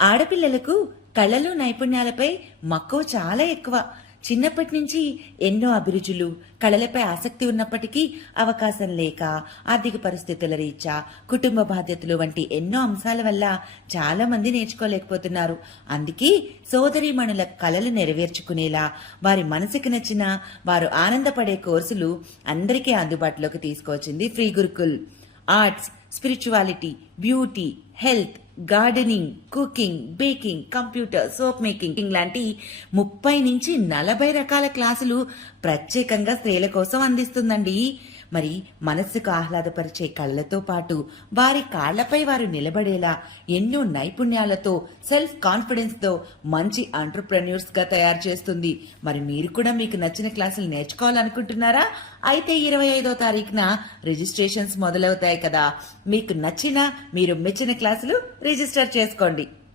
ఆడపిల్లలకు కళలు నైపుణ్యాలపై మక్కువ చాలా ఎక్కువ. చిన్నప్పటి నుంచి ఎన్నో అభిరుచులు కళలపై ఆసక్తి ఉన్నప్పటికీ అవకాశం లేక ఆర్థిక పరిస్థితుల రీత్యా కుటుంబ బాధ్యతలు వంటి ఎన్నో అంశాల వల్ల చాలా మంది నేర్చుకోలేకపోతున్నారు. అందుకే సోదరీమణుల కళలు నెరవేర్చుకునేలా వారి మనసుకి నచ్చిన వారు ఆనందపడే కోర్సులు అందరికీ అందుబాటులోకి తీసుకొచ్చింది free Gurukul. Arts spirituality beauty health gardening cooking baking computer soap making లాంటి ముప్పై నుంచి నలభై రకాల క్లాసులు ప్రత్యేకంగా స్త్రీల కోసం అందిస్తుందండి. మరి మనస్సుకు ఆహ్లాదపరిచే కళ్ళతో పాటు వారి కాళ్ళపై వారు నిలబడేలా ఎన్నో నైపుణ్యాలతో సెల్ఫ్ కాన్ఫిడెన్స్తో మంచి గా తయారు చేస్తుంది. మరి మీరు కూడా మీకు నచ్చిన క్లాసులు నేర్చుకోవాలనుకుంటున్నారా? అయితే ఇరవై ఐదో తారీఖున రిజిస్ట్రేషన్స్ మొదలవుతాయి కదా. మీకు నచ్చిన మీరు మెచ్చిన క్లాసులు రిజిస్టర్ చేసుకోండి.